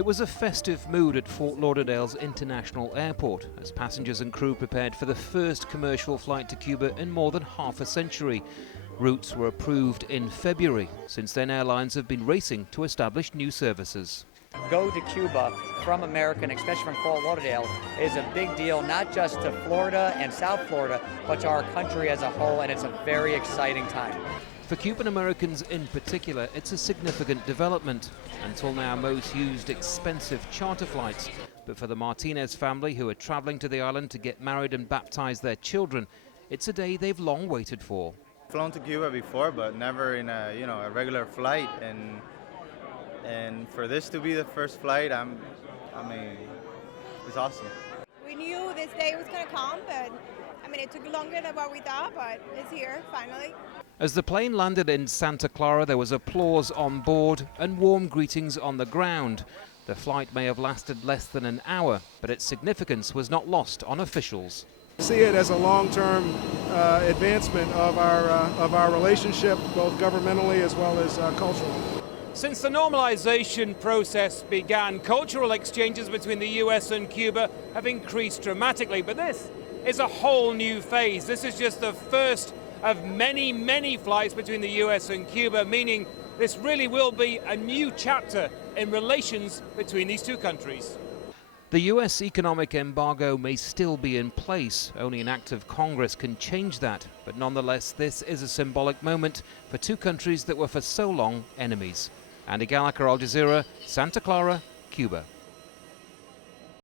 It was a festive mood at Fort Lauderdale's International Airport as passengers and crew prepared for the first commercial flight to Cuba in more than half a century. Routes were approved in February. Since then, airlines have been racing to establish new services. Go to Cuba from America, and especially from Fort Lauderdale, is a big deal, not just to Florida and South Florida, but to our country as a whole, and it's a very exciting time. For Cuban Americans in particular, it's a significant development. Until now, most used expensive charter flights. But for the Martinez family, who are traveling to the island to get married and baptize their children, it's a day they've long waited for. Flown to Cuba before, but never in a regular flight, and for this to be the first flight, I mean, it's awesome. We knew this day was going to come, but it took longer than what we thought, but it's here finally. As the plane landed in Santa Clara, there was applause on board and warm greetings on the ground. The flight may have lasted less than an hour, but its significance was not lost on officials. See it as a long-term advancement of our relationship, both governmentally as well as culturally. Since the normalization process began, cultural exchanges between the US and Cuba have increased dramatically, but this is a whole new phase. This is just the first of many, many flights between the US and Cuba, meaning this really will be a new chapter in relations between these two countries. The US economic embargo may still be in place. Only an act of Congress can change that. But nonetheless, this is a symbolic moment for two countries that were for so long enemies. Andy Gallagher, Al Jazeera, Santa Clara, Cuba.